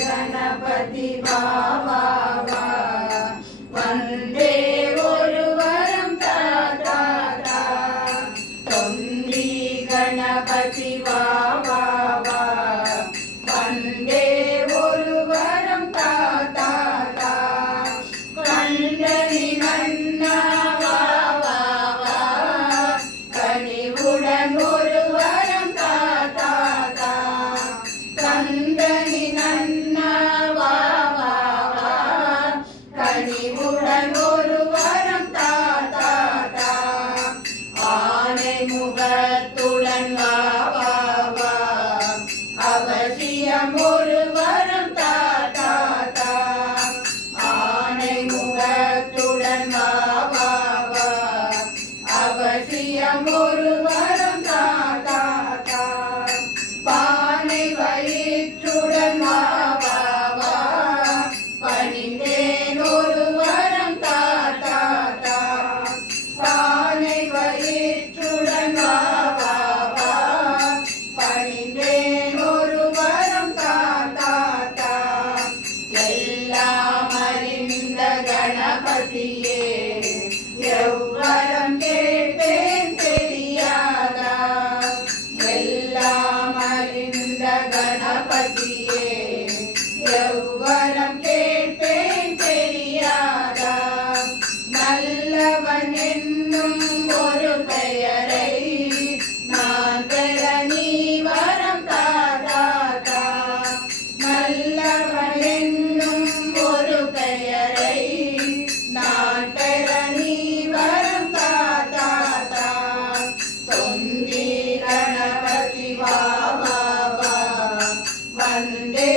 गणपति बाबा वंदे ओरुवरम ताता तोंदी गणपति बाबा वंदे ओरुवरम ताता कंदनी नन्ना बाबा कनिवुडन ओरुवरम ताता कंदनी नन्ना बाबा कनिवुडन ओरुवरम ताता आने मुगतुडन बाबा அவசியம் ஒருவரம் தாத்தா ஆனை முகத்துடன் பாபா அவசியம் ஒருவரம் தாத்தா பானை வயிற்றுடன் பாபா பணிந்தேன் ஒருவரம் தாத்தா பானை வயிற்றுடன் பாபா பணிந்தேன் ஒருவரம் தாத்தா எல்லாம் அறிந்த கணபதியே எவ்வரம் கேட்பேன் தெரியாதா எல்லாம் அறிந்த கணபதியே எவ்வரம் கேட்பேன் தெரியாதா நல்லவன் என்னும் ஒரு பெயரை நான் பெற நீ வரம் தாதா நல்லவன் என்னும் ஒரு பெயரை நான் பெற நீ வரம் தாதா தொந்தி கணபதி பாபா வந்தே